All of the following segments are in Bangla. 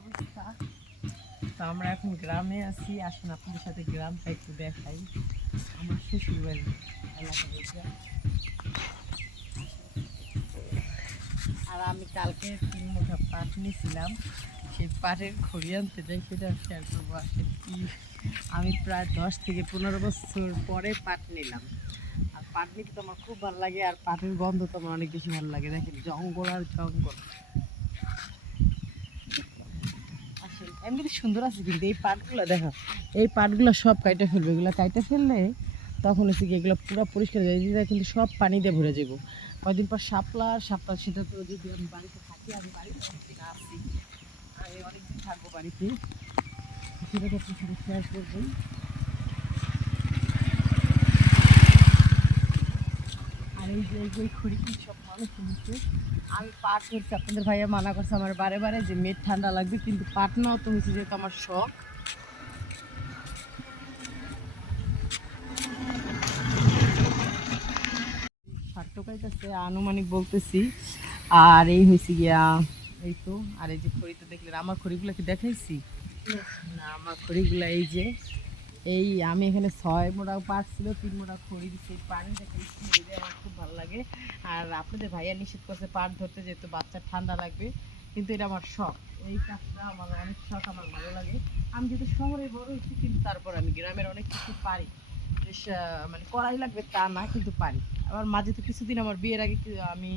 অবস্থা? তো আমরা এখন গ্রামে আছি, আসুন আপনাদের সাথে গ্রামটা একটু দেখাই। আমার শ্বশুর আর আমি কালকে তিন মুঠা পাট নিয়েছিলাম। সেই পাটের খড়ি আনতে যাই, সেটা শেয়ার করব আমি প্রায় দশ থেকে পনেরো বছর পরে পাট নিলাম। আর পাট নিতে তো আমার খুব ভালো লাগে, আর পাটের গন্ধ তো আমার অনেক বেশি ভালো লাগে। দেখেন, জঙ্গল আর জঙ্গল। আসেন এমনি সুন্দর আছে কিন্তু, এই পাটগুলো দেখো, এই পাটগুলো সব কাইটে ফেলবে, এগুলো কাইটে ফেললে তখন হচ্ছে কি এগুলো পুরো পরিষ্কার হয়ে যায়, কিন্তু সব পানি দিয়ে ভরে যাব। কয়েকদিন পর সাপলা সাপলা সেটা তো যদি আমি বাড়িতে থাকি, আমি বাড়িতে অনেকদিন আসছি আমি অনেকদিন থাকব বাড়িতে। সেটা তো শেয়ার করব এই যে এই যে খড়িটি সব মানুষ আমি পাট করছি আপনাদের ভাইয়া মানা করছে আমার বারে বারে যে মেট ঠান্ডা লাগবে, কিন্তু পাট নাও তো হয়েছে যেহেতু আমার শখ। ষাট আনুমানিক বলতেছি। আর এই হয়েছে গিয়া, এই তো, আর এই যে খড়িতে দেখলেন, আমার খড়িগুলো কি দেখাইছি? না, আমার খড়িগুলো এই যে, এই আমি এখানে ছয় মোড়া পাট ছিল, তিন মোড়া খড়ি দিচ্ছি পানি দেখাইছি আমার খুব আর আপনাদের ভাইয়া নিষেধ করছে পাট ধরতে যেহেতু বাচ্চার ঠান্ডা লাগবে, কিন্তু এটা আমার শখ। এই কাজটা আমার অনেক শখ, আমার ভালো লাগে। আমি যেহেতু শহরে বড় হয়েছি, কিন্তু তারপর আমি গ্রামের অনেক কিছু পারি। মানে করাই লাগবে তা না, কিন্তু পারি। আবার মাঝে তো কিছুদিন আমার বিয়ের আগে আমি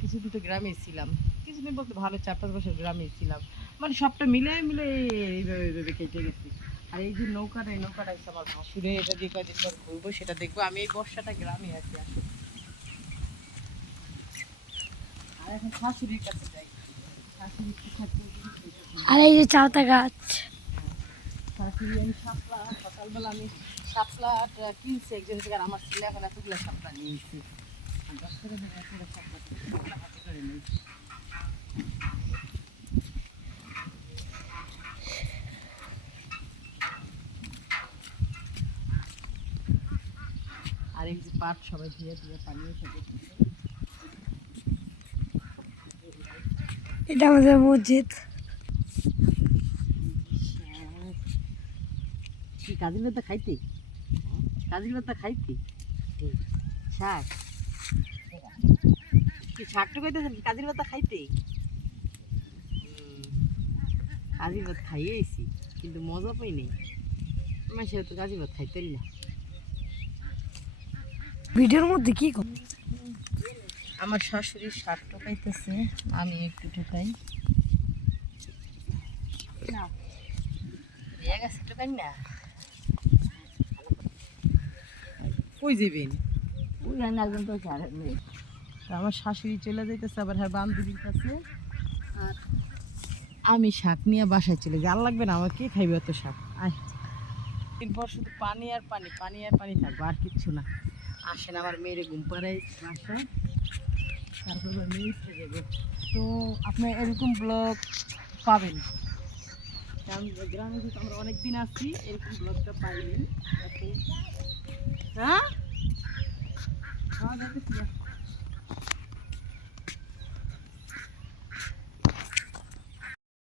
কিছুদিন তো গ্রামেই ছিলাম। কিছুদিন বলতে ভালো চার পাঁচ বছর গ্রামেই ছিলাম। মানে সবটা মিলে মিলে এইভাবে এইভাবে কেটে গেছি। আর এই যে নৌকাটা, এই নৌকাটা আমার ভাসুরে এটা দিয়ে কয়দিন পর ঘুরবো, সেটা দেখব। আমি এই বর্ষাটা গ্রামে আছি আসলে। আর এই যে চাওতা গাছ। শাশুড়ি আমি শাপলা সকালবেলা আমি কিনছি একজন থেকে আমার ছেলে এখন এতগুলো শাপলা নিয়েছি দশ করে এতগুলো শাপলা শাপলা হাতে করে নিয়েছি। আর এই যে পাট সবাই ধুয়ে ধুয়ে পানি সব এটা আমাদের মসজিদ। কি কাজী লতা খাইতে? কাজী লতা খাইতে? শাক। কি শাকটা কইতেছেন কাজী লতা খাইতে? কাজী ভাত খাইয়ে এসি কিন্তু মজা পাই নেই। আমার সে তো কাজী ভাত খাইতেন না। ভিডিওর মধ্যে কি কর আমার শাশুড়ি শাক টোকাইতেছে আমি একটু টোকাই। না। রেগে গেছে টোকাই না। যাবেন ওই একজন তো নেই। আমার শাশুড়ি চলে যাইতেছে আবার হ্যাঁ বান্ধবীর কাছে। আর আমি শাক নিয়ে বাসায় চলে যাই। আর লাগবে না আমার কে খাইবে এত শাক? আয়। দিন পর শুধু পানি আর পানি পানি আর পানি থাকবে আর কিচ্ছু না। আসেন আমার মেয়ের ঘুম পাড়াই বাসায়। মেয়ে তো আপনি এরকম ব্লগ পাবেন। কারণ গ্রামে কিন্তু আমরা অনেক দিন আসছি এরকম ব্লগটা পাইনি। হ্যাঁ? হ্যাঁ? যাচ্ছে